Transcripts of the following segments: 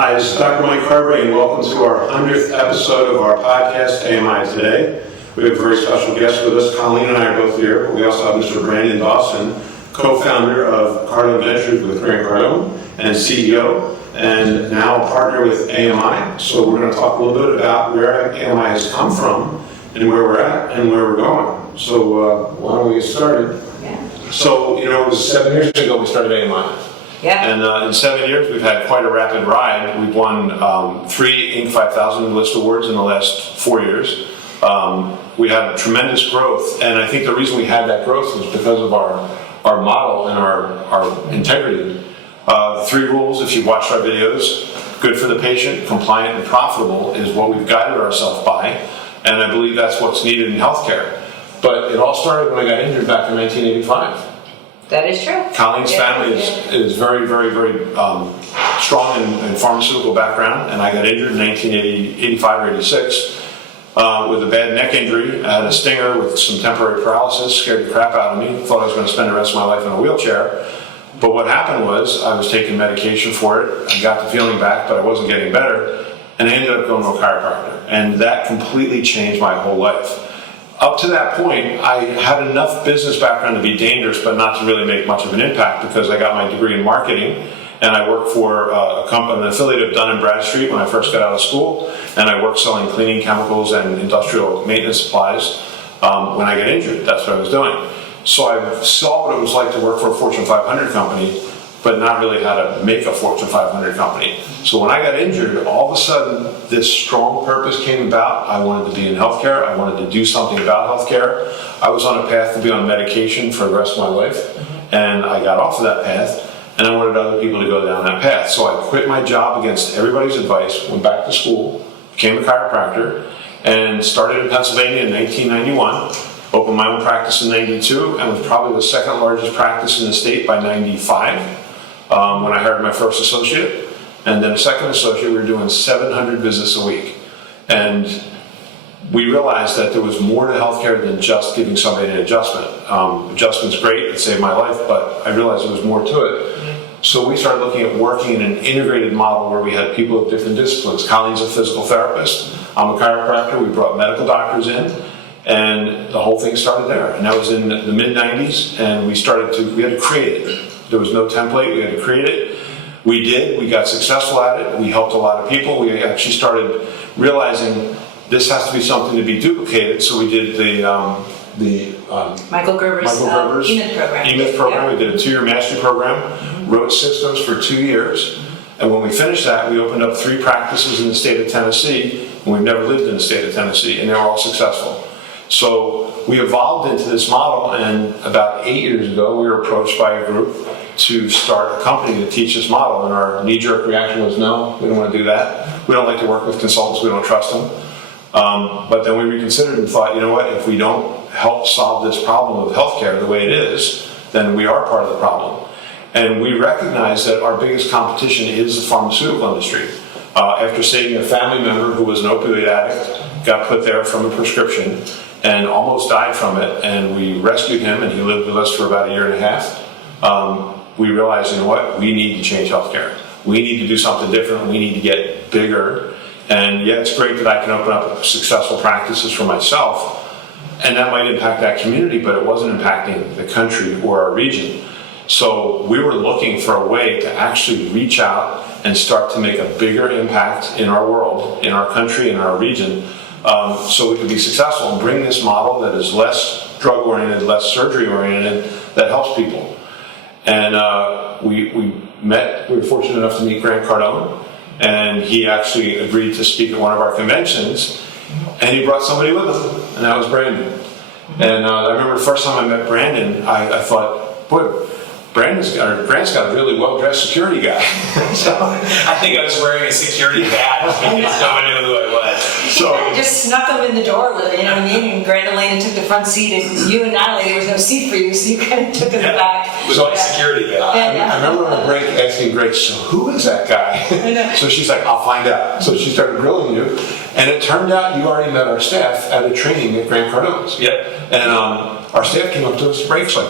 Hi, this is Dr. Mike Carberry, and welcome to our 100th episode of our podcast, AMI Today. We have a very special guest with us. Coleen and I are both here. We also have Mr. Brandon Dawson, co-founder of Cardone Ventures with Carberry and Coleen, and CEO, and now a partner with AMI. So we're going to talk a little bit about where AMI has come from, and where we're at, and where we're going. So why don't we get started? Yeah. So, it was 7 years ago we started AMI. Yeah. And in 7 years, we've had quite a rapid ride. We've won 3 Inc. 5000 list awards in the last 4 years. We had tremendous growth, and I think the reason we had that growth was because of our model and our integrity. 3 rules, if you've watched our videos: good for the patient, compliant, and profitable is what we've guided ourselves by, and I believe that's what's needed in healthcare. But it all started when I got injured back in 1985. That is true. Colleen's family is very, very, very strong in pharmaceutical background, and I got injured in 1985 or 86 with a bad neck injury. I had a stinger with some temporary paralysis, scared the crap out of me, thought I was going to spend the rest of my life in a wheelchair. But what happened was I was taking medication for it. I got the feeling back, but I wasn't getting better, and I ended up going to a chiropractor, and that completely changed my whole life. Up to that point, I had enough business background to be dangerous, but not to really make much of an impact, because I got my degree in marketing, and I worked for a company, an affiliate of Dun & Bradstreet when I first got out of school, and I worked selling cleaning chemicals and industrial maintenance supplies when I got injured. That's what I was doing. So I saw what it was like to work for a Fortune 500 company, but not really how to make a Fortune 500 company. So when I got injured, all of a sudden, this strong purpose came about. I wanted to be in healthcare. I wanted to do something about healthcare. I was on a path to be on medication for the rest of my life, and I got off of that path, and I wanted other people to go down that path. So I quit my job against everybody's advice, went back to school, became a chiropractor, and started in Pennsylvania in 1991. Opened my own practice in 92, and was probably the second largest practice in the state by 95. When I hired my first associate, and then a second associate. We were doing 700 visits a week. And we realized that there was more to healthcare than just giving somebody an adjustment. Adjustment's great, it saved my life, but I realized there was more to it. So we started looking at working in an integrated model where we had people of different disciplines. Colleen's a physical therapist, I'm a chiropractor. We brought medical doctors in, and the whole thing started there. And that was in the mid-90s, and we had to create it. There was no template, we had to create it. We did, we got successful at it, we helped a lot of people. We actually started realizing this has to be something to be duplicated, so we did the Michael Gerber's E-Myth program. Yeah. We did a 2-year mastery program, wrote systems for 2 years, and when we finished that, we opened up 3 practices in the state of Tennessee, and we've never lived in the state of Tennessee, and they were all successful. So we evolved into this model, and about 8 years ago, we were approached by a group to start a company to teach this model, and our knee-jerk reaction was, no, we don't want to do that. We don't like to work with consultants, we don't trust them. But then we reconsidered and thought, you know what, if we don't help solve this problem of healthcare the way it is, then we are part of the problem. And we recognize that our biggest competition is the pharmaceutical industry. After saving a family member who was an opioid addict, got put there from a prescription, and almost died from it, and we rescued him, and he lived with us for about 1.5 years. We realized, you know what, we need to change healthcare. We need to do something different. We need to get bigger. And yeah, it's great that I can open up successful practices for myself, and that might impact that community, but it wasn't impacting the country or our region. So we were looking for a way to actually reach out and start to make a bigger impact in our world, in our country, in our region, so we could be successful and bring this model that is less drug-oriented, less surgery-oriented, that helps people. And we were fortunate enough to meet Grant Cardone, and he actually agreed to speak at one of our conventions, and he brought somebody with him, and that was Brandon. And I remember the first time I met Brandon, I thought, boy, Grant's got a really well-dressed security guy. So I think I was wearing a security badge because no one knew who I was. So just snuck them in the door with it, you know what I mean? And Grant and Elena took the front seat, and you and Natalie, there was no seat for you, so you kind of took in the back. With my security badge. I remember on the break asking Grace, so who is that guy? So she's like, I'll find out. So she started grilling you, and it turned out you already met our staff at a training at Grant Cardone's. Yep. And our staff came up to us at breaks like,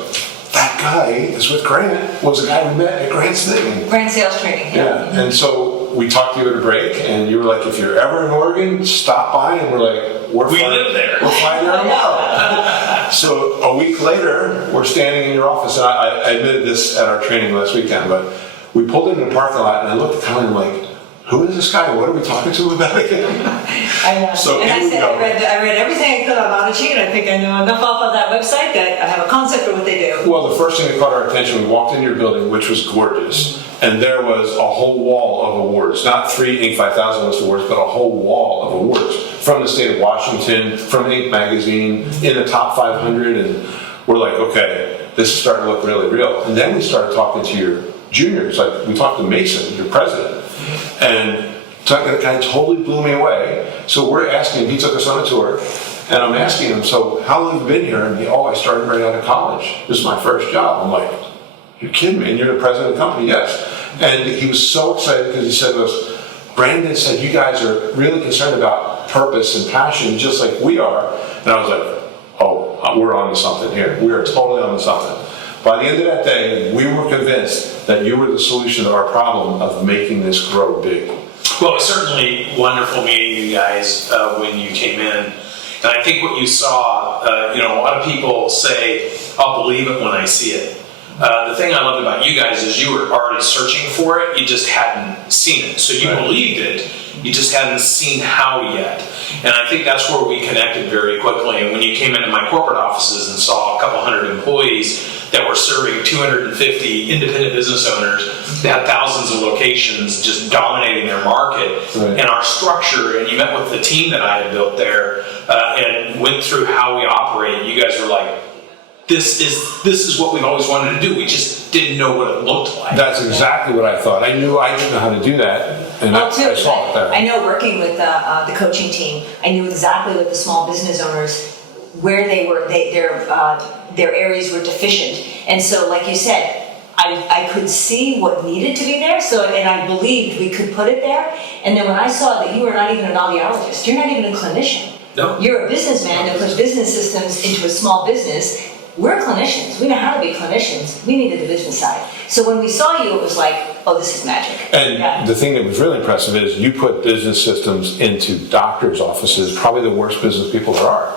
that guy is with Grant, was the guy we met at Grant's thing. Grant sales training. Yeah, and so we talked to you at a break, and you were like, if you're ever in Oregon, stop by. And we're like, We live there. We're flying there tomorrow. So a week later, we're standing in your office, and I admitted this at our training last weekend, but we pulled into the parking lot, and I looked at Colleen like, who is this guy? What are we talking to him about again? I know. So and I here we said, go. I read everything I could on Odyssey, and I think I know enough off of that website that I have a concept of what they do. Well, the first thing that caught our attention, we walked into your building, which was gorgeous, and there was a whole wall of awards. Not 3 Inc. 5000 list awards, but a whole wall of awards from the state of Washington, from Inc. magazine, in the top 500, and we're like, okay, this is starting to look really real. And then we started talking to your juniors, like we talked to Mason, your president, and that kind of totally blew me away. So we're asking him, he took us on a tour, and I'm asking him, so how long have you been here? And I started right out of college. This is my first job. I'm like, you're kidding me? And you're the president of the company? Yes. And he was so excited because he said to us, Brandon said, you guys are really concerned about purpose and passion just like we are. And I was like, oh, we're on to something here. We are totally on to something. By the end of that day, we were convinced that you were the solution to our problem of making this grow big. Well, it was certainly wonderful meeting you guys when you came in. And I think what you saw, a lot of people say, I'll believe it when I see it. The thing I loved about you guys is you were already searching for it, you just hadn't seen it. So you believed it, you just hadn't seen how yet. And I think that's where we connected very quickly. And when you came into my corporate offices and saw a couple hundred employees that were serving 250 independent business owners that had thousands of locations just dominating their market, right. And our structure, and you met with the team that I had built there and went through how we operate, you guys were like, this is what we've always wanted to do. We just didn't know what it looked like. That's exactly what I thought. I knew I didn't know how to do that, and I saw it there. I know working with the coaching team, I knew exactly what the small business owners, where they were, their areas were deficient. And so, like you said, I could see what needed to be there, and I believed we could put it there. And then when I saw that you were not even an audiologist, you're not even a clinician. No. You're a businessman that puts business systems into a small business. We're clinicians. We know how to be clinicians. We needed the business side. So when we saw you, it was like, oh, this is magic. And the thing that was really impressive is you put business systems into doctors' offices, probably the worst business people there are.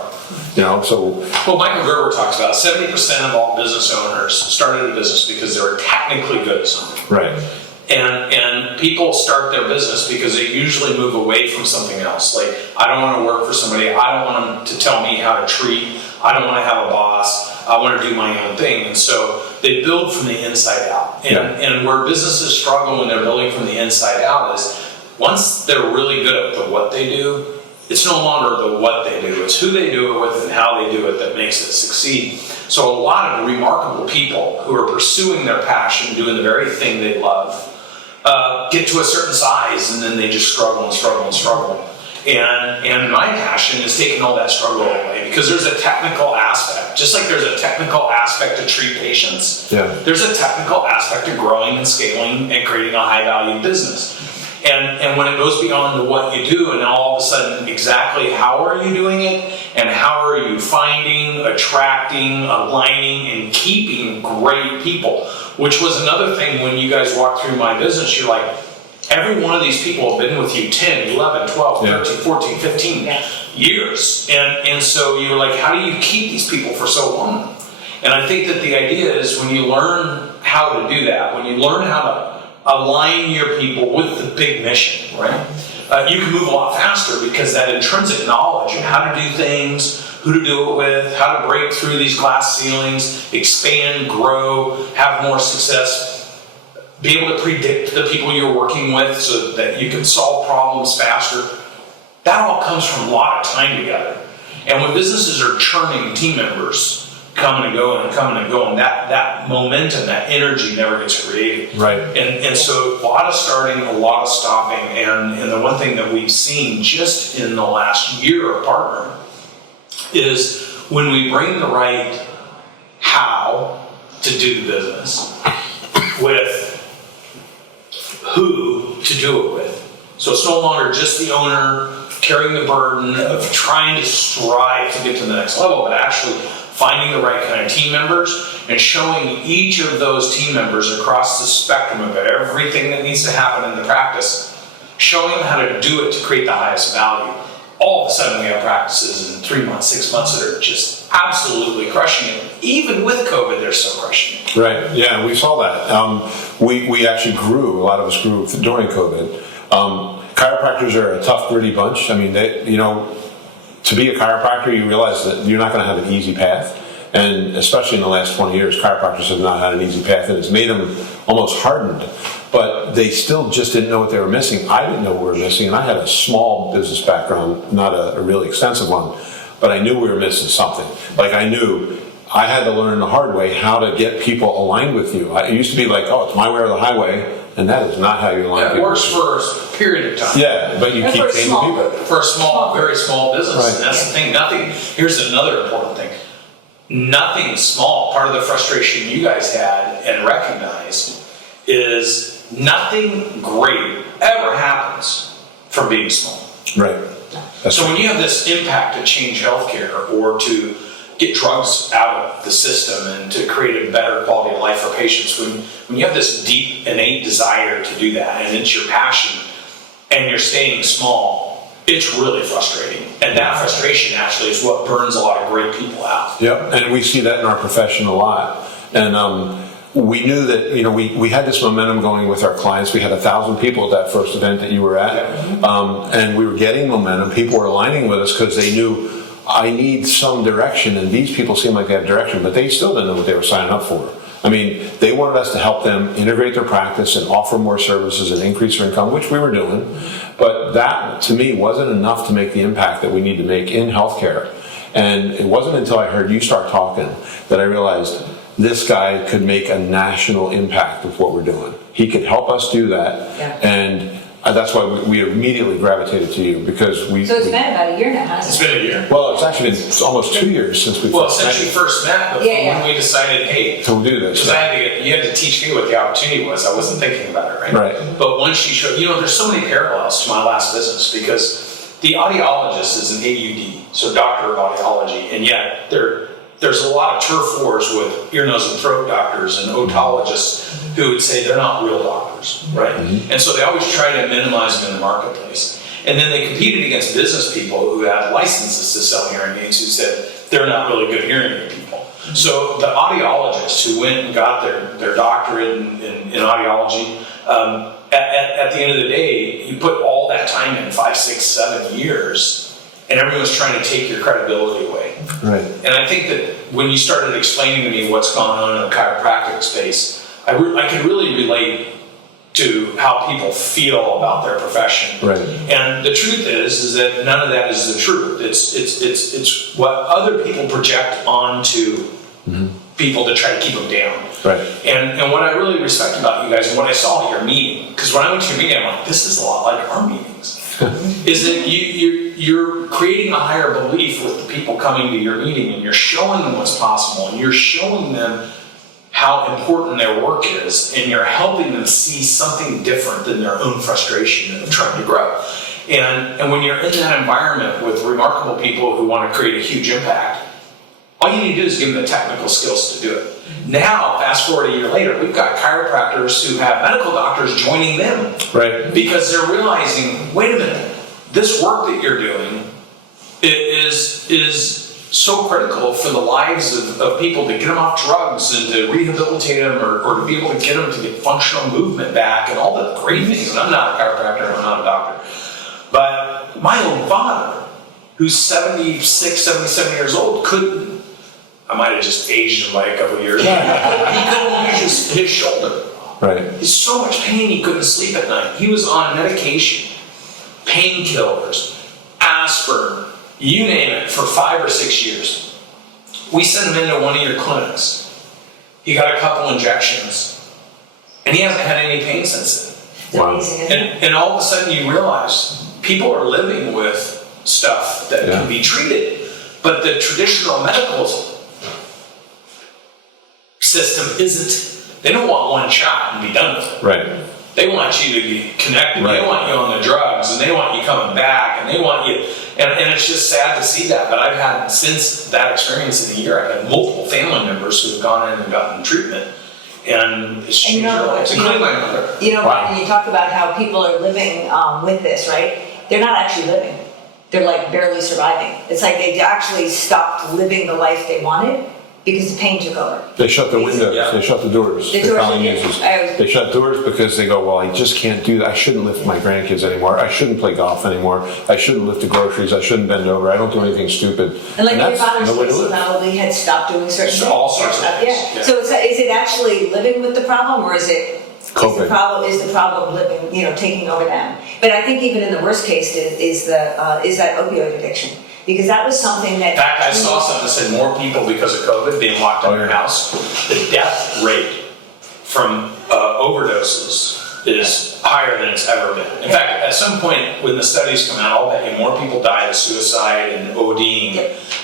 Well, Michael Gerber talks about 70% of all business owners started a business because they were technically good at something. Right. And people start their business because they usually move away from something else. Like, I don't want to work for somebody. I don't want them to tell me how to treat. I don't want to have a boss. I want to do my own thing. And so they build from the inside out. And where businesses struggle when they're building from the inside out is once they're really good at what they do, it's no longer the what they do. It's who they do it with and how they do it that makes it succeed. So a lot of remarkable people who are pursuing their passion, doing the very thing they love, get to a certain size and then they just struggle and struggle and struggle. And my passion is taking all that struggle away because there's a technical aspect. Just like there's a technical aspect to treat patients, there's a technical aspect to growing and scaling and creating a high-value business. And when it goes beyond the what you do and all of a sudden exactly how are you doing it and how are you finding, attracting, aligning, and keeping great people, which was another thing when you guys walked through my business, you're like, every one of these people have been with you 10, 11, 12, 13, 14, 15 years. And so you're like, how do you keep these people for so long? And I think that the idea is when you learn how to do that, when you learn how to align your people with the big mission, right? You can move a lot faster because that intrinsic knowledge of how to do things, who to do it with, how to break through these glass ceilings, expand, grow, have more success, be able to predict the people you're working with so that you can solve problems faster. That all comes from a lot of time together. And when businesses are churning team members, coming and going, that momentum, that energy never gets created. Right. And so a lot of starting, a lot of stopping, and the one thing that we've seen just in the last year of partnering is when we bring the right how to do the business with who to do it with. So it's no longer just the owner carrying the burden of trying to strive to get to the next level, but actually finding the right kind of team members and showing each of those team members across the spectrum of everything that needs to happen in the practice showing them how to do it to create the highest value. All of a sudden we have practices in 3 months, 6 months that are just absolutely crushing it. Even with COVID, they're still crushing it. Right, yeah, we saw that. We actually grew, a lot of us grew during COVID. Chiropractors are a tough, gritty bunch. I mean, to be a chiropractor, you realize that you're not going to have an easy path. And especially in the last 20 years, chiropractors have not had an easy path, and it's made them almost hardened. But they still just didn't know what they were missing. I didn't know what we were missing, and I had a small business background, not a really extensive one, but I knew we were missing something. Like I knew I had to learn the hard way how to get people aligned with you. It used to be like, oh, it's my way or the highway, and that is not how you align people. It works for a period of time. Yeah, but you And keep for a changing small people. group. For a small, very small business. Right. And that's the thing. Here's another important thing. Nothing small. Part of the frustration you guys had and recognized is nothing great ever happens from being small. Right. That's So when you have this impact to change healthcare or to get drugs out of the system and to create a better quality of life for patients, when you have this deep innate desire to do that and it's your passion and you're staying small, it's really frustrating. And that frustration actually is what burns a lot of great people out. Yep, and we see that in our profession a lot. And we knew that, we had this momentum going with our clients. We had 1,000 people at that first event that you were at. And we were getting momentum. People were aligning with us because they knew, I need some direction. And these people seem like they have direction, but they still didn't know what they were signing up for. I mean, they wanted us to help them integrate their practice and offer more services and increase their income, which we were doing. But that, to me, wasn't enough to make the impact that we need to make in healthcare. And it wasn't until I heard you start talking that I realized this guy could make a national impact with what we're doing. He could help us do that. Yeah. And that's why we immediately gravitated to you, because we... So it's been about a year now, hasn't It's it? been a year. Well, it's actually been almost 2 years since we Well, first since you met first met, but when we decided, hey, to do this. because you had to teach me what the opportunity was. I wasn't thinking about it, right? Right. But once you showed, there's so many parallels to my last business because the audiologist is an AUD, so doctor of audiology, and yet there's a lot of turf wars with ear, nose, and throat doctors and otologists who would say they're not real doctors, right? And so they always try to minimize them in the marketplace. And then they competed against business people who had licenses to sell hearing aids who said they're not really good hearing aid people. So the audiologists who went and got their doctorate in audiology, at the end of the day, you put all that time in 5, 6, 7 years, and everyone's trying to take your credibility away. Right. And I think that when you started explaining to me what's gone on in the chiropractic space, I could really relate to how people feel about their profession. Right. And the truth is that none of that is the truth. It's what other people project onto people to try to keep them down. Right. And what I really respect about you guys and what I saw at your meeting, because when I went to your meeting, I'm like, this is a lot like our meetings, is that you're creating a higher belief with the people coming to your meeting, and you're showing them what's possible, and you're showing them how important their work is, and you're helping them see something different than their own frustration of trying to grow. And when you're in that environment with remarkable people who want to create a huge impact, all you need to do is give them the technical skills to do it. Now, fast forward a year later, we've got chiropractors who have medical doctors joining them. Right. Because they're realizing, wait a minute, this work that you're doing is so critical for the lives of people, to get them off drugs and to rehabilitate them or to be able to get them to get functional movement back and all the great things. And I'm not a chiropractor, I'm not a doctor. But my own father, who's 76, 77 years old, I might have just aged him by a couple of years. He couldn't use his shoulder. Right. He's so much pain he couldn't sleep at night. He was on medication, painkillers, aspirin, you name it, for 5 or 6 years. We sent him into one of your clinics. He got a couple injections, and he hasn't had any pain since then. Wow. Amazing, isn't it? And all of a sudden you realize people are living with stuff that can be treated, but the traditional medical system isn't. They don't want one shot and be done with it. Right. They want you to be connected. Right. They want you on the drugs, and they want you coming back, and they want you. And it's just sad to see that. But I've had, since that experience in a year, I've had multiple family members who have gone in and gotten treatment, and it's And you changed know, their lives, including my mother. You know, Wow. Brian, you talk about how people are living with this, right? They're not actually living. They're like barely surviving. It's like they actually stopped living the life they wanted because the pain took over. They shut the windows, Yeah. they shut the doors. The The doors, Colleen yeah. uses. I was- They shut doors because they go, well, I just can't do that. I shouldn't lift my grandkids anymore. I shouldn't play golf anymore. I shouldn't lift the groceries. I shouldn't bend over. I don't do anything stupid. And like your that's father's no way to case, he live. probably had stopped doing certain things. All sorts of things, Yeah. yeah. So is it actually living with the problem, or is it Coping. is the problem living, taking over them? But I think even in the worst case is that opioid addiction, because that was something that. In fact, I saw something that said more people because of COVID being locked in Oh, their yeah. house. The death rate from overdoses is higher than it's ever been. In fact, at some point when the studies come out, I'll bet you more people died of suicide and ODing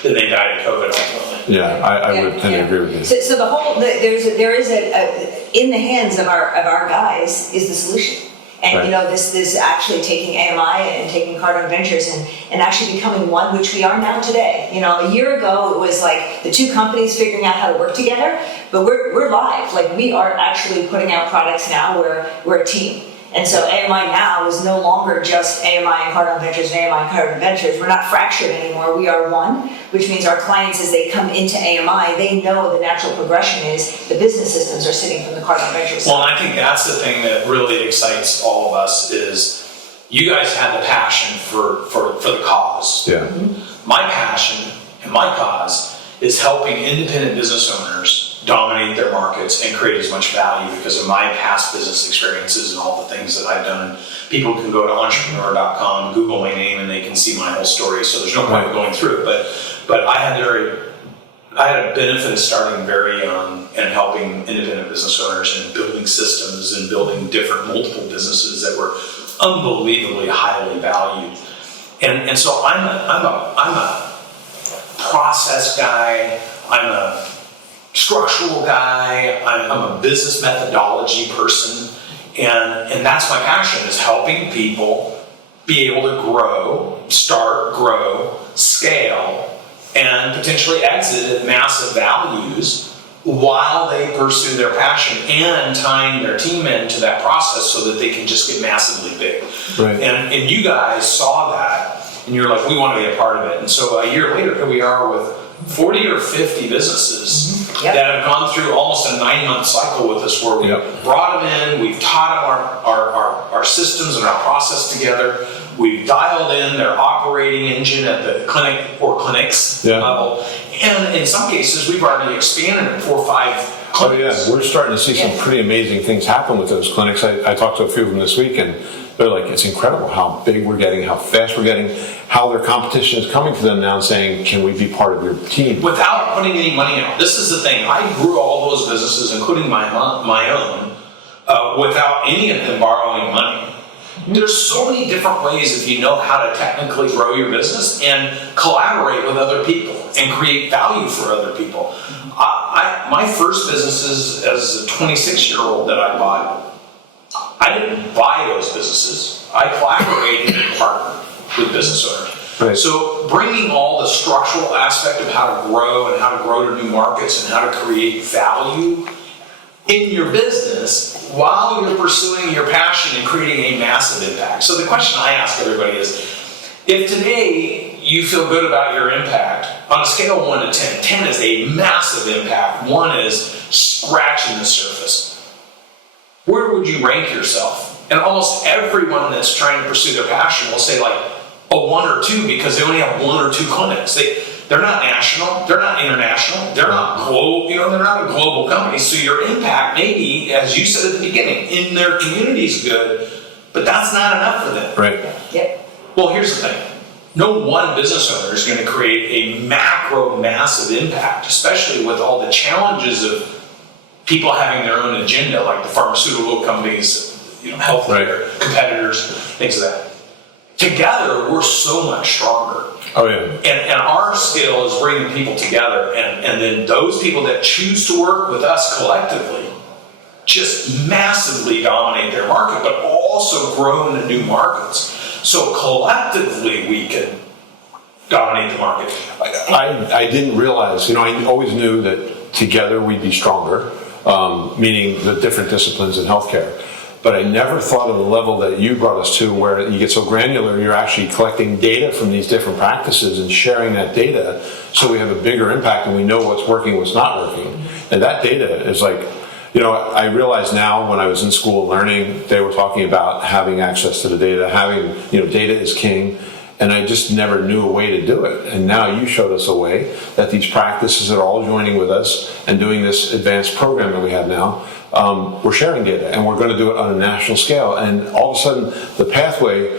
than they died of COVID ultimately. Yeah, I would tend to agree with you. So the whole there is in the hands of our guys is the solution. And Right. this actually taking AMI and taking Cardone Ventures and actually becoming one, which we are now today. A year ago it was like the two companies figuring out how to work together, but we're live. Like we are actually putting out products now where we're a team. And so AMI now is no longer just AMI and Cardone Ventures and AMI and Cardone Ventures. We're not fractured anymore. We are one, which means our clients, as they come into AMI, they know the natural progression is the business systems are sitting from the Cardone Ventures. Well, and I think that's the thing that really excites all of us is you guys have the passion for the cause. Yeah. My passion and my cause is helping independent business owners dominate their markets and create as much value because of my past business experiences and all the things that I've done. People can go to entrepreneur.com, Google my name, and they can see my whole story. So there's no point in going through it. But I had a benefit of starting very young and helping independent business owners and building systems and building different multiple businesses that were unbelievably highly valued. And so I'm a process guy. I'm a structural guy. I'm a business methodology person. And that's my passion, is helping people be able to grow, scale, and potentially exit at massive values while they pursue their passion and tying their team into that process so that they can just get massively big. Right. And you guys saw that and you're like, we want to be a part of it. And so a year later, here we are with 40 or 50 businesses Yep. that have gone through almost a 9-month cycle with us where we brought them in, we've taught them our systems and our process together, we've dialed in their operating engine at the clinic or clinics level, and in some cases we've already expanded in 4 or 5 clinics. Oh yeah, we're starting to see some pretty amazing things happen with those clinics. I talked to a few of them this week, and they're like, it's incredible how big we're getting, how fast we're getting, how their competition is coming to them now and saying, can we be part of your team? Without putting any money out. This is the thing. I grew all those businesses, including my own, without any of them borrowing money. There's so many different ways if you know how to technically grow your business and collaborate with other people and create value for other people. My first businesses as a 26-year-old that I bought, I didn't buy those businesses. I collaborated and partnered with business owners. Right. So bringing all the structural aspect of how to grow and how to grow to new markets and how to create value in your business while you're pursuing your passion and creating a massive impact. So the question I ask everybody is, if today you feel good about your impact, on a scale of 1 to 10, 10 is a massive impact, 1 is scratching the surface. Where would you rank yourself? And almost everyone that's trying to pursue their passion will say like a 1 or 2 because they only have 1 or 2 clinics. They're not national, they're not international, they're not global, they're not a global company. So your impact maybe, as you said at the beginning, in their community is good, but that's not enough for them. Right. Yep. Well, here's the thing. No one business owner is going to create a massive impact, especially with all the challenges of people having their own agenda, like the pharmaceutical companies, healthcare competitors, things of that. Together, we're so much stronger. Oh yeah. And our skill is bringing people together, and then those people that choose to work with us collectively just massively dominate their market, but also grow into new markets. So collectively, we can dominate the market. I didn't realize, I always knew that together we'd be stronger. meaning the different disciplines in healthcare. But I never thought of the level that you brought us to, where you get so granular, you're actually collecting data from these different practices and sharing that data so we have a bigger impact and we know what's working, what's not working. And that data is like, I realize now when I was in school learning, they were talking about having access to the data, having, data is king. And I just never knew a way to do it. And now you showed us a way that these practices are all joining with us and doing this advanced program that we have now. We're sharing data, and we're going to do it on a national scale. And all of a sudden, the pathway,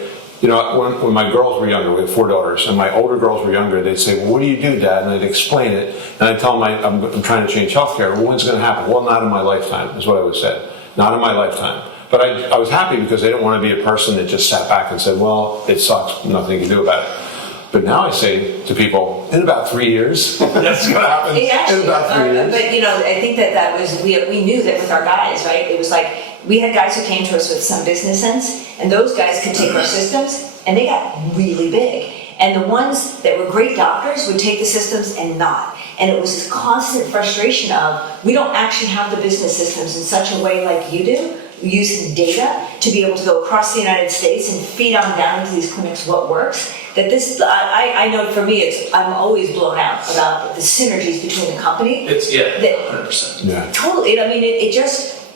when my girls were younger, we had 4 daughters, and my older girls were younger, they'd say, well, what do you do, Dad? And I'd explain it. And I'd tell them I'm trying to change healthcare. Well, when's it going to happen? Well, not in my lifetime, is what I would say. Not in my lifetime. But I was happy because they didn't want to be a person that just sat back and said, well, it sucks, nothing you can do about it. But now I say to people, in about 3 years, that's going to happen. In about 3 years. But I think that was, we knew that with our guys, right? It was like, we had guys who came to us with some business sense, and those guys could take our systems, and they got really big. And the ones that were great doctors would take the systems and not. And it was this constant frustration of, we don't actually have the business systems in such a way like you do, using data to be able to go across the United States and feed on down into these clinics what works. That this, I know for me, I'm always blown out about the synergies between the company. It's, 100%. Yeah. Totally,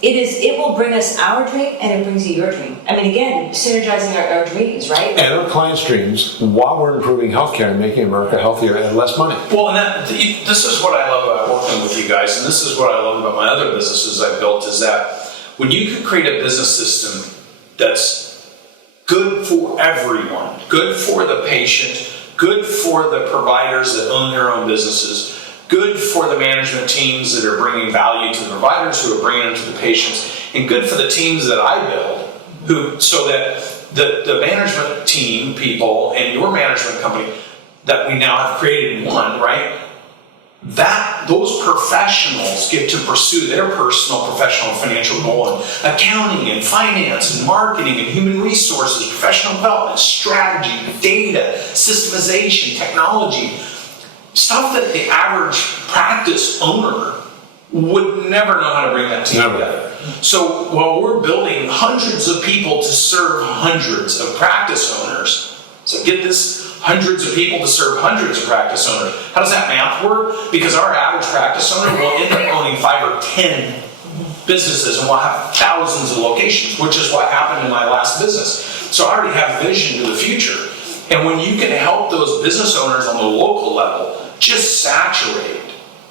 it will bring us our dream and it brings you your dream. I mean, again, synergizing our dreams, right? And our clients' dreams while we're improving healthcare and making America healthier and less money. Well, and this is what I love about working with you guys, and this is what I love about my other businesses I've built, is that when you can create a business system that's good for everyone, good for the patient, good for the providers that own their own businesses, good for the management teams that are bringing value to the providers who are bringing it to the patients, and good for the teams that I build, so that the management team people and your management company that we now have created in one, right? That those professionals get to pursue their personal, professional, and financial goal in accounting and finance and marketing and human resources, professional development, strategy, data, systemization, technology, stuff that the average practice owner would never know how to bring that team together. So while we're building hundreds of people to serve hundreds of practice owners, so get this, hundreds of people to serve hundreds of practice owners. How does that math work? Because our average practice owner will end up owning 5 or 10 businesses and we'll have thousands of locations, which is what happened in my last business. So I already have vision to the future. And when you can help those business owners on the local level just saturate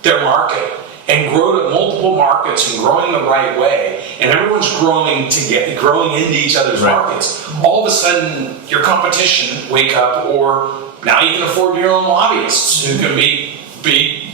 their market and grow to multiple markets and growing the right way, and everyone's growing into each other's markets, all of a sudden your competition wake up, or now you can afford your own lobbyists who can be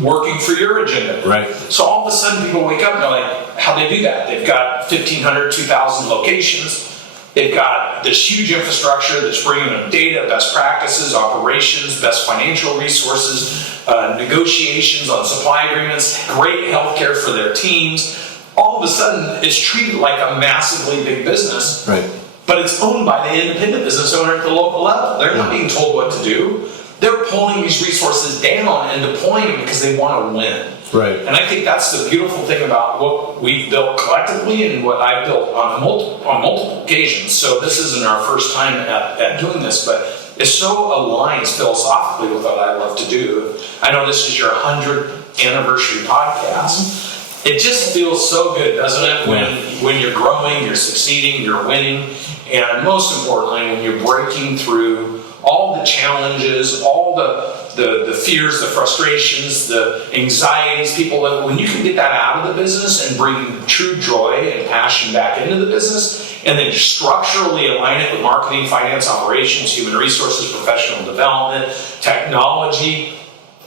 working for your agenda. Right. So all of a sudden people wake up and they're like, how'd they do that? They've got 1,500, 2,000 locations. They've got this huge infrastructure that's bringing them data, best practices, operations, best financial resources, negotiations on supply agreements, great healthcare for their teams. All of a sudden, it's treated like a massively big business, right? But it's owned by the independent business owner at the local level. They're not being told what to do. They're pulling these resources down and deploying them because they want to win. Right. And I think that's the beautiful thing about what we've built collectively and what I've built on multiple occasions. So this isn't our first time at doing this, but it so aligns philosophically with what I love to do. I know this is your 100th anniversary podcast. It just feels so good, doesn't it? When you're growing, you're succeeding, you're winning, and most importantly, when you're breaking through all the challenges, all the fears, the frustrations, the anxieties, when you can get that out of the business and bring true joy and passion back into the business, and then structurally align it with marketing, finance, operations, human resources, professional development, technology,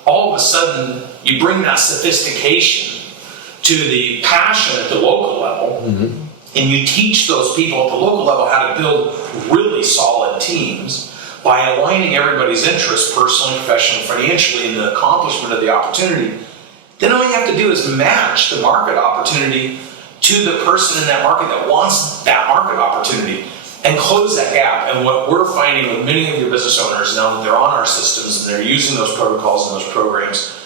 all of a sudden you bring that sophistication to the passion at the local level, and you teach those people at the local level how to build really solid teams by aligning everybody's interests, personally, professionally, financially, in the accomplishment of the opportunity. Then all you have to do is match the market opportunity to the person in that market that wants that market opportunity and close that gap. And what we're finding with many of your business owners now that they're on our systems and they're using those protocols and those programs,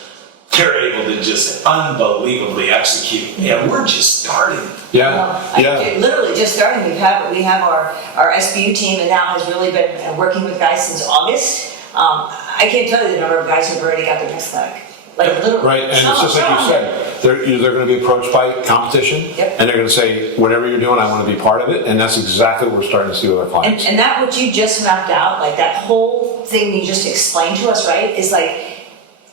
they're able to just unbelievably execute. And we're just starting. Literally just starting. We have our SBU team, and now has really been working with guys since August. I can't tell you the number of guys who've already got their next leg. Like literally. Right, and it's just like you said, they're going to be approached by competition, and they're going to say, whatever you're doing, I want to be part of it, and that's exactly what we're starting to see with our clients. And that what you just mapped out, like that whole thing you just explained to us, right, is like,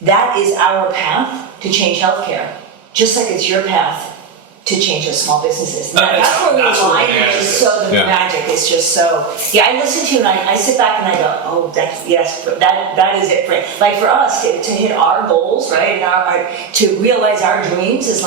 that is our path to change healthcare, just like it's your path to change those small businesses. That's where we align, the magic is just so, I listen to you and I sit back and I go, oh, that is it. Like for us to hit our goals, right, and to realize our dreams is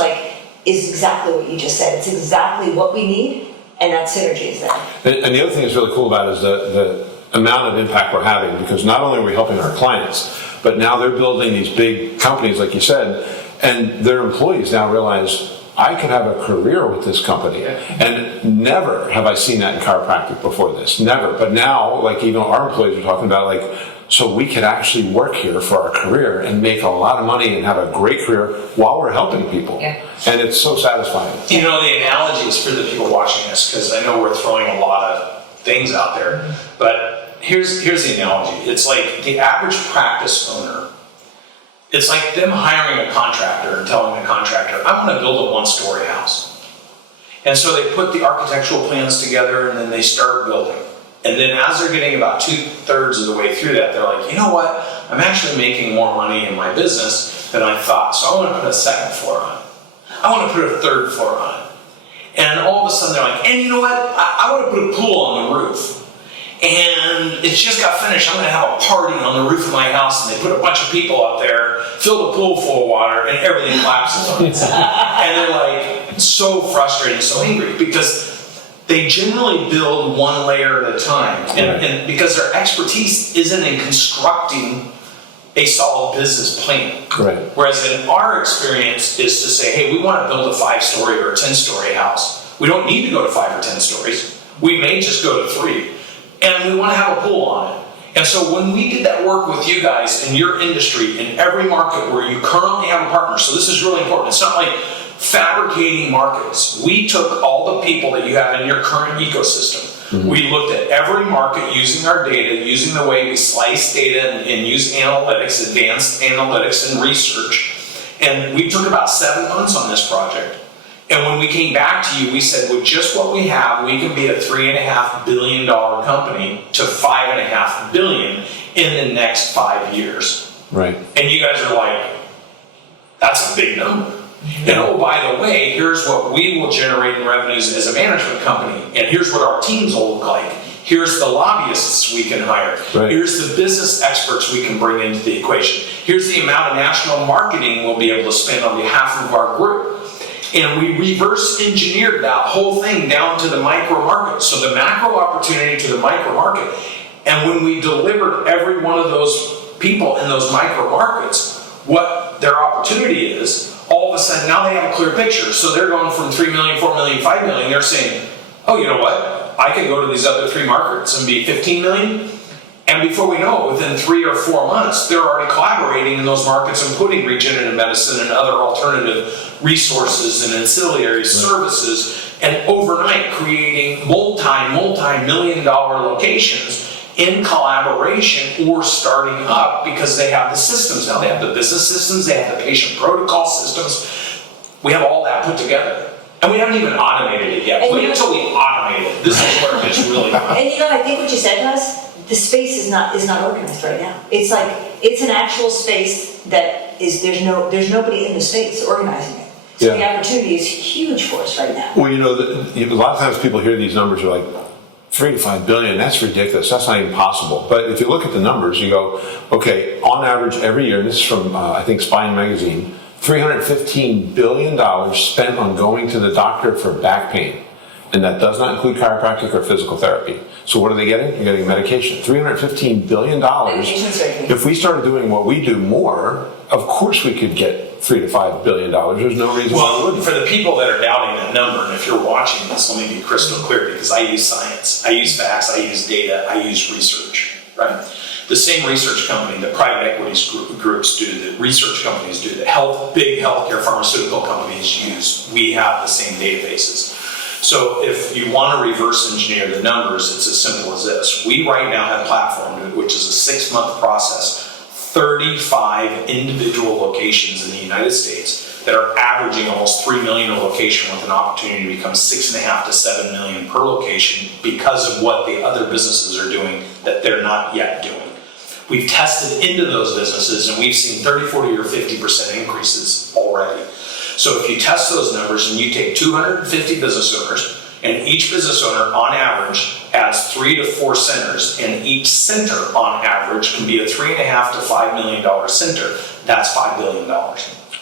exactly what you just said. It's exactly what we need, and that synergy is there. And the other thing that's really cool about it is the amount of impact we're having, because not only are we helping our clients, but now they're building these big companies, like you said, and their employees now realize, I can have a career with this company. And never have I seen that in chiropractic before this. Never. But now, like even our employees are talking about, like, so we could actually work here for our career and make a lot of money and have a great career while we're helping people. And it's so satisfying. You know, the analogy is for the people watching this, because I know we're throwing a lot of things out there, but here's the analogy. It's like the average practice owner, it's like them hiring a contractor and telling the contractor, I want to build a one-story house. And so they put the architectural plans together and then they start building. And then as they're getting about 2/3 of the way through that, they're like, you know what? I'm actually making more money in my business than I thought. So I want to put a second floor on it. I want to put a third floor on it. And all of a sudden they're like, and you know what? I want to put a pool on the roof. And it's just got finished. I'm going to have a party on the roof of my house, and they put a bunch of people up there, fill the pool full of water, and everything collapses on itself. And they're like so frustrated, so angry, because they generally build one layer at a time, and because their expertise isn't in constructing a solid business plan. Whereas in our experience is to say, hey, we want to build a 5-story or a 10-story house. We don't need to go to 5 or 10 stories. We may just go to 3. And we want to have a pool on it. And so when we did that work with you guys in your industry, in every market where you currently have a partner, so this is really important. It's not like fabricating markets. We took all the people that you have in your current ecosystem. We looked at every market using our data, using the way we slice data and use analytics, advanced analytics and research. And we took about 7 months on this project. And when we came back to you, we said, with just what we have, we can be a $3.5 billion company to $5.5 billion in the next 5 years. And you guys are like, that's a big number. And oh, by the way, here's what we will generate in revenues as a management company. And here's what our teams will look like. Here's the lobbyists we can hire. Here's the business experts we can bring into the equation. Here's the amount of national marketing we'll be able to spend on behalf of our group. And we reverse engineered that whole thing down to the micro market. So the macro opportunity to the micro market. And when we delivered every one of those people in those micro markets what their opportunity is, all of a sudden now they have a clear picture. So they're going from 3 million, 4 million, 5 million. They're saying, oh, you know what? I could go to these other 3 markets and be 15 million. And before we know it, within 3 or 4 months, they're already collaborating in those markets and putting regenerative medicine and other alternative resources and ancillary services, and overnight creating multi-million dollar locations in collaboration or starting up because they have the systems now. They have the business systems, they have the patient protocol systems. We have all that put together. And we haven't even automated it yet. Wait until we automate it. This is where it's really fun. And you know, I think what you said to us, the space is not organized right now. It's like, it's an actual space that is, there's nobody in the space organizing it. So the opportunity is huge for us right now. Well, you know, a lot of times people hear these numbers, are like, 3 to 5 billion, that's ridiculous. That's not even possible. But if you look at the numbers, you go, okay, on average every year, this is from, I think, Spine Magazine, $315 billion spent on going to the doctor for back pain. And that does not include chiropractic or physical therapy. So what are they getting? You're getting medication. $315 billion. If we started doing what we do more, of course we could get $3 to $5 billion. There's no reason why we wouldn't. For the people that are doubting that number, and if you're watching this, let me be crystal clear, because I use science, I use facts, I use data, I use research, right? The same research company that private equities groups do, that research companies do, that big healthcare pharmaceutical companies use, we have the same databases. So if you want to reverse engineer the numbers, it's as simple as this. We right now have platformed, which is a 6-month process, 35 individual locations in the United States that are averaging almost 3 million a location, with an opportunity to become 6.5 to 7 million per location because of what the other businesses are doing that they're not yet doing. We've tested into those businesses and we've seen 30, 40, or 50% increases already. So if you test those numbers and you take 250 business owners, and each business owner on average adds 3 to 4 centers, and each center on average can be a $3.5 to $5 million center, that's $5 billion.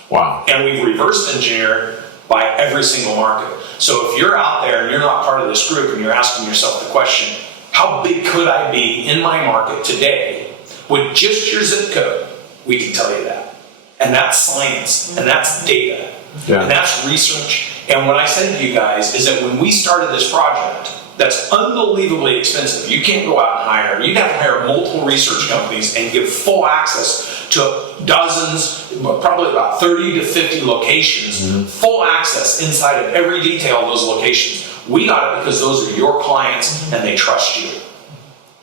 Wow. And we've reversed engineered by every single market. So if you're out there and you're not part of this group and you're asking yourself the question, how big could I be in my market today with just your zip code? We can tell you that. And that's science, and that's data, and that's research. And what I said to you guys is that when we started this project, that's unbelievably expensive. You can't go out and hire. You'd have to hire multiple research companies and give full access to dozens, probably about 30 to 50 locations, full access inside of every detail of those locations. We got it because those are your clients and they trust you.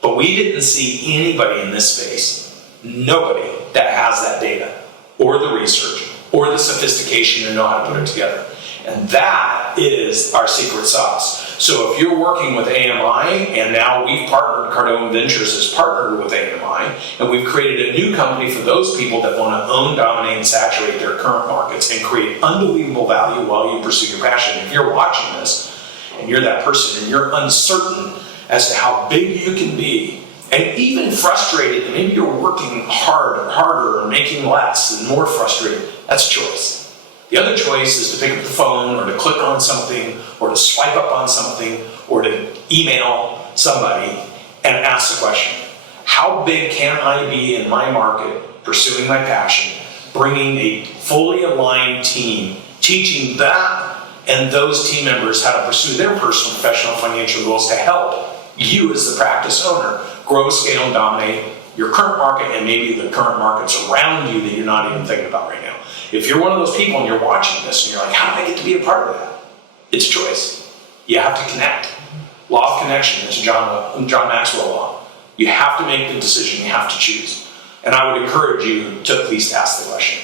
But we didn't see anybody in this space, nobody that has that data or the research or the sophistication to know how to put it together. And that is our secret sauce. So if you're working with AMI, and now we've partnered, Cardone Ventures has partnered with AMI, and we've created a new company for those people that want to own, dominate, and saturate their current markets and create unbelievable value while you pursue your passion. If you're watching this, and you're that person, and you're uncertain as to how big you can be, and even frustrated that maybe you're working harder, or making less, and more frustrated, that's a choice. The other choice is to pick up the phone, or to click on something, or to swipe up on something, or to email somebody and ask the question, how big can I be in my market, pursuing my passion, bringing a fully aligned team, teaching that and those team members how to pursue their personal, professional, financial goals to help you as the practice owner grow, scale, and dominate your current market and maybe the current markets around you that you're not even thinking about right now. If you're one of those people and you're watching this and you're like, how did I get to be a part of that? It's a choice. You have to connect. Law of connection is John Maxwell law. You have to make the decision, you have to choose. And I would encourage you to at least ask the question.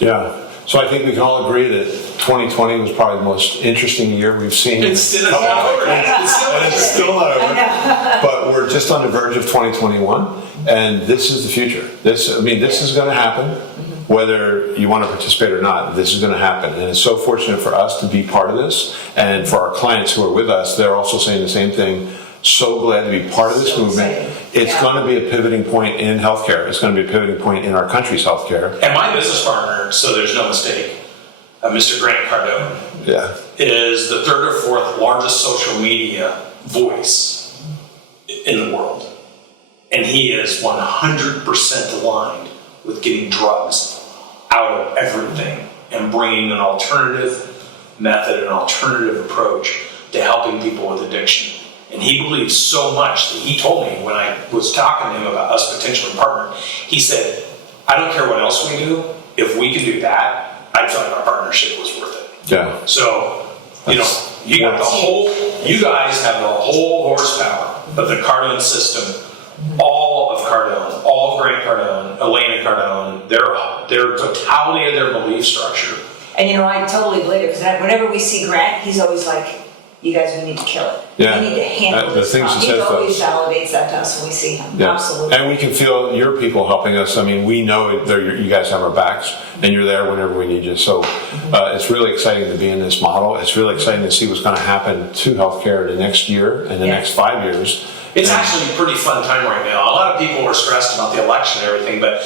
Yeah. So I think we can all agree that 2020 was probably the most interesting year we've seen. It's still not over. It's still not over. But we're just on the verge of 2021, and this is the future. This is going to happen. Whether you want to participate or not, this is going to happen. And it's so fortunate for us to be part of this. And for our clients who are with us, they're also saying the same thing. So glad to be part of this movement. It's going to be a pivoting point in healthcare. It's going to be a pivoting point in our country's healthcare. And my business partner, so there's no mistake, Mr. Grant Cardone, is the 3rd or 4th largest social media voice in the world. And he is 100% aligned with getting drugs out of everything and bringing an alternative method, an alternative approach to helping people with addiction. And he believes so much that he told me when I was talking to him about us potentially partnering, he said, I don't care what else we do, if we can do that, I feel like our partnership was worth it. Yeah. So, you got you guys have the whole horsepower of the Cardone system, all of Cardone, all of Grant Cardone, Elena Cardone, their totality of their belief structure. And I totally believe it, because whenever we see Grant, he's always like, you guys, we need to kill it. Yeah. We need to handle The this things problem. he He says to always us. validates that to us when we see him. Yeah. Absolutely. And we can feel your people helping us. I mean, we know you guys have our backs, and you're there whenever we need you. So it's really exciting to be in this model. It's really exciting to see what's going to happen to healthcare the next year and the next 5 years. It's actually a pretty fun time right now. A lot of people are stressed about the election and everything, but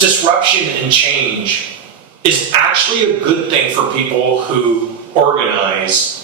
disruption and change is actually a good thing for people who organize,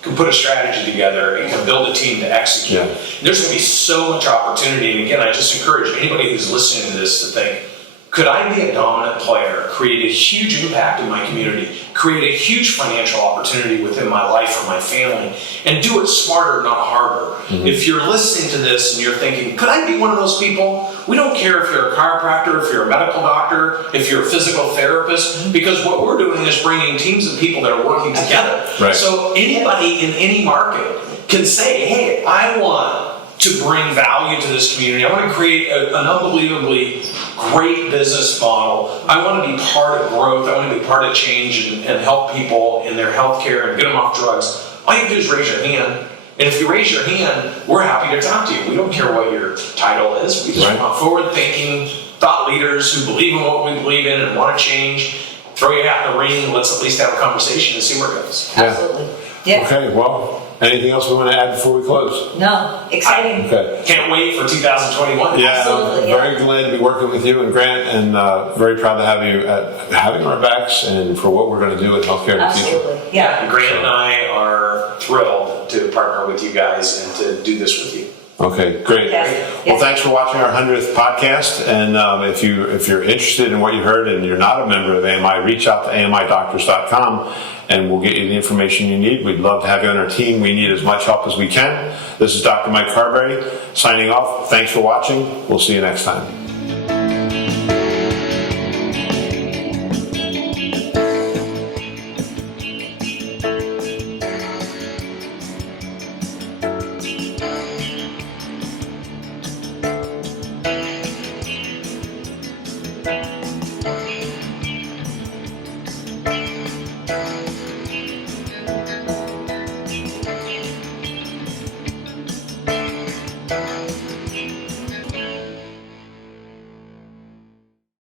can put a strategy together, and can build a team to execute. Yeah. There's going to be so much opportunity. And again, I just encourage anybody who's listening to this to think, could I be a dominant player, create a huge impact in my community, create a huge financial opportunity within my life or my family, and do it smarter, not harder? If you're listening to this and you're thinking, could I be one of those people? We don't care if you're a chiropractor, if you're a medical doctor, if you're a physical therapist, because what we're doing is bringing teams of people that are working together. Right. So anybody in any market can say, hey, I want to bring value to this community. I want to create an unbelievably great business model. I want to be part of growth. I want to be part of change and help people in their healthcare and get them off drugs. All you have to do is raise your hand. And if you raise your hand, we're happy to talk to you. We don't care what your title is. We just want forward-thinking thought leaders who believe in what we believe in and want to change. Throw your hat in the ring. Let's at least have a conversation and see where it goes. Absolutely. Yeah. Okay, well, anything else we want to add before we close? No, exciting. Okay. Can't wait for 2021. Yeah, Absolutely, I'm very glad to be working with you and Grant, and very proud to have you at having our backs and for what we're going to do in healthcare in the future. Absolutely. Yeah. Grant and I are thrilled to partner with you guys and to do this with you. Okay, great. Yes. Well, thanks for watching our 100th podcast. And if you're interested in what you heard and you're not a member of AMI, reach out to amidoctors.com and we'll get you the information you need. We'd love to have you on our team. We need as much help as we can. This is Dr. Mike Carberry signing off. Thanks for watching. We'll see you next time.